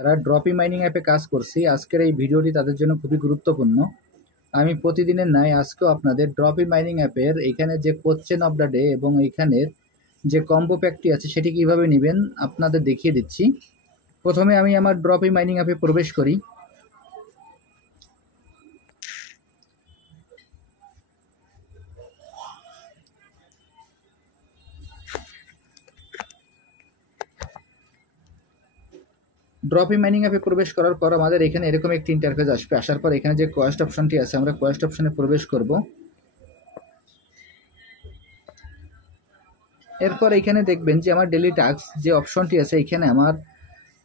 যারা ড্রপি মাইনিং অ্যাপে কাজ করছি, আজকের এই ভিডিওটি তাদের জন্য খুবই গুরুত্বপূর্ণ। আমি প্রতিদিনের ন্যায় আজকেও আপনাদের ড্রপি মাইনিং অ্যাপের এখানে যে কোশ্চেন অফ দ্য ডে এবং এইখানের যে কম্বো প্যাকটি আছে সেটি কিভাবে নেবেন আপনাদের দেখিয়ে দিচ্ছি। প্রথমে আমি আমার ড্রপি মাইনিং অ্যাপে প্রবেশ করি। ড্রপি মাইনিং অ্যাপে প্রবেশ করার পর আমাদের এখানে এরকম একটি ইন্টারফেস আসবে। আসার পর এখানে যে কোয়েস্ট অপশনটি আছে আমরা কোয়েস্ট অপশনে প্রবেশ করব। এরপর এখানে দেখবেন যে আমার ডেলি টাস্ক যে অপশনটি আছে, এখানে আমার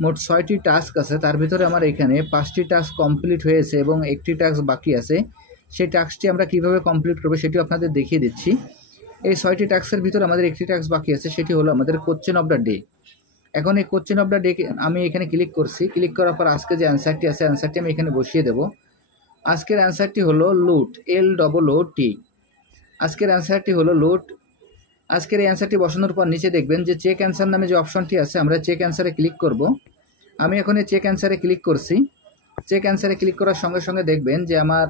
মোট 6টি টাস্ক আছে। তার ভিতরে আমার এখানে 5টি টাস্ক কমপ্লিট হয়েছে এবং একটি টাস্ক বাকি আছে। সেই টাস্কটি আমরা কিভাবে কমপ্লিট করব সেটিও আপনাদের দেখিয়ে দিচ্ছি। এই 6টি টাস্কের ভিতরে আমাদের একটি টাস্ক বাকি আছে, সেটি হলো আমাদের কোশ্চেন অফ দ্য ডে। এখন এই কোশ্চেন অফ দ্য ডে আমি এখানে ক্লিক করছি। ক্লিক করার পর আজকে যে অ্যান্সারটি আছে অ্যান্সারটি আমি এখানে বসিয়ে দেব। আজকের অ্যান্সারটি হলো লুট, LOOT। আজকের অ্যান্সারটি হলো লুট। আজকের এই অ্যান্সারটি বসানোর পর নিচে দেখবেন যে চেক অ্যান্সার নামে যে অপশনটি আছে, আমরা চেক অ্যান্সারে ক্লিক করব। আমি এখন এই চেক অ্যান্সারে ক্লিক করছি। চেক অ্যান্সারে ক্লিক করার সঙ্গে সঙ্গে দেখবেন যে আমার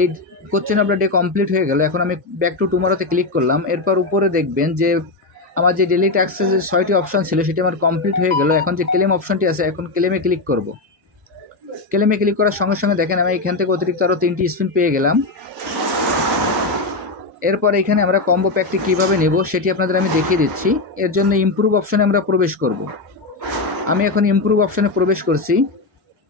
এই question of the day complete হয়ে গেল। এখন আমি ব্যাক টু টুমরোতে ক্লিক করলাম। এরপর উপরে দেখবেন যে আমার যে ডেলি ট্যাক্সের যে 6টি অপশন ছিল সেটি আমার কমপ্লিট হয়ে গেল। এখন যে ক্লেম অপশনটি আছে, এখন ক্লেমে ক্লিক করব। ক্লেমে ক্লিক করার সঙ্গে সঙ্গে দেখেন আমি এখান থেকে অতিরিক্ত আরও 3টি স্পিন পেয়ে গেলাম। এরপর এখানে আমরা কম্বো প্যাকটি কীভাবে নেব সেটি আপনাদের আমি দেখিয়ে দিচ্ছি। এর জন্য ইমপ্রুভ অপশনে আমরা প্রবেশ করব। আমি এখন ইমপ্রুভ অপশনে প্রবেশ করছি।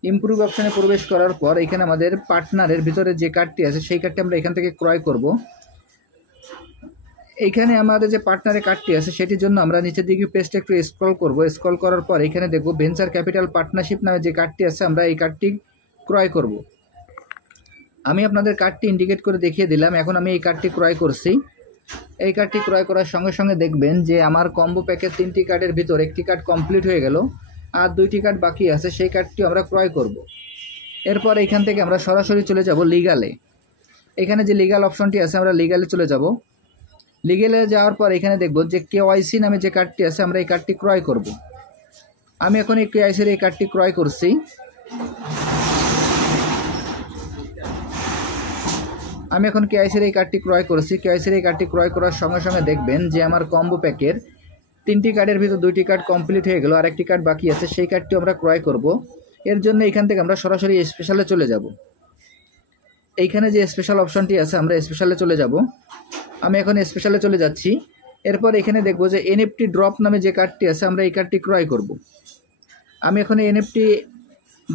ইমপ্রুভ অপশনে প্রবেশ করার পর এখানে আমাদের পার্টনারের ভিতরে যে কার্ডটি আছে সেই কার্ডটি আমরা এখান থেকে ক্রয় করব। এইখানে আমাদের যে পার্টনারের কার্ডটি আছে সেটির জন্য আমরা নিচের দিকে পেজটা একটু স্ক্রল করব। স্ক্রল করার পর এখানে দেখব ভেঞ্চার ক্যাপিটাল পার্টনারশিপ নামে যে কার্ডটি আছে, আমরা এই কার্ডটি ক্রয় করব। আমি আপনাদের কার্ডটি ইন্ডিকেট করে দেখিয়ে দিলাম। এখন আমি এই কার্ডটি ক্রয় করছি। এই কার্ডটি ক্রয় করার সঙ্গে সঙ্গে দেখবেন যে আমার কম্বো প্যাকের 3টি কার্ডের ভিতর একটি কার্ড কমপ্লিট হয়ে গেল, আর 2টি কার্ড বাকি আছে। সেই কার্ডটি আমরা ক্রয় করব। এরপর এইখান থেকে আমরা সরাসরি চলে যাব লিগালে। এখানে যে লিগাল অপশনটি আছে আমরা লিগালে চলে যাব। লিগেলে যাওয়ার পর এখানে দেখব যে KYC নামে যে কার্ডটি আছে, আমরা এই কার্ডটি ক্রয় করব। আমি এখন এই KYCর এই কার্ডটি ক্রয় করছি। আমি এখন KYCর এই কার্ডটি ক্রয় করেছি। KYCর এই কার্ডটি ক্রয় করার সঙ্গে সঙ্গে দেখবেন যে আমার কম্বো প্যাকের 3টি কার্ডের ভিতর 2টি কার্ড কমপ্লিট হয়ে গেল, আর একটি কার্ড বাকি আছে। সেই কার্ডটি আমরা ক্রয় করব। এর জন্য এখান থেকে আমরা সরাসরি স্পেশালে চলে যাব। এইখানে যে স্পেশাল অপশনটি আছে আমরা স্পেশালে চলে যাব। আমি এখন স্পেশালে চলে যাচ্ছি। এরপর এখানে দেখব যে NFT ড্রপ নামে যে কার্ডটি আছে, আমরা এই কার্ডটি ক্রয় করব। আমি এখন NFT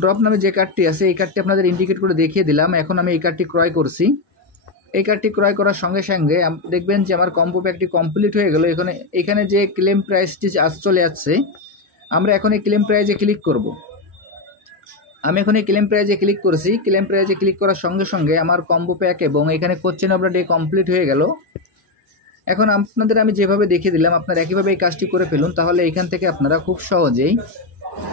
ড্রপ নামে যে কার্ডটি আছে এই কার্ডটি আপনাদের ইন্ডিকেট করে দেখিয়ে দিলাম। এখন আমি এই কার্ডটি ক্রয় করছি। এই কার্ডটি ক্রয় করার সঙ্গে সঙ্গে দেখবেন যে আমার কম্বো প্যাকটি কমপ্লিট হয়ে গেল। এখানে যে ক্লেম প্রাইসটি চলে যাচ্ছে, আমরা এখন এই ক্লেম প্রাইজে ক্লিক করব। আমি এখন এই ক্লেম প্রাইজে ক্লিক করছি। ক্লেম প্রাইজে ক্লিক করার সঙ্গে সঙ্গে আমার কম্বো প্যাক এবং এখানে question of the day complete হয়ে গেল। এখন আপনাদের আমি যেভাবে দেখিয়ে দিলাম আপনারা একইভাবে এই কাজটি করে ফেলুন। তাহলে এখান থেকে আপনারা খুব সহজেই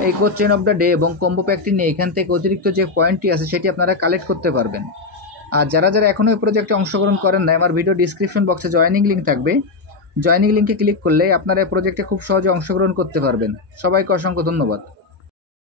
এই কোশ্চেন অফ দ্য ডে এবং কম্বো প্যাকটি নিয়ে এখান থেকে অতিরিক্ত যে পয়েন্টটি আছে সেটি আপনারা কালেক্ট করতে পারবেন। আর যারা যারা এখনও এই প্রজেক্টে অংশগ্রহণ করেন না, আমার ভিডিও ডিসক্রিপশন বক্সে জয়েনিং লিঙ্ক থাকবে। জয়েনিং লিঙ্কে ক্লিক করলে আপনারা এই প্রজেক্টে খুব সহজে অংশগ্রহণ করতে পারবেন। সবাইকে অসংখ্য ধন্যবাদ।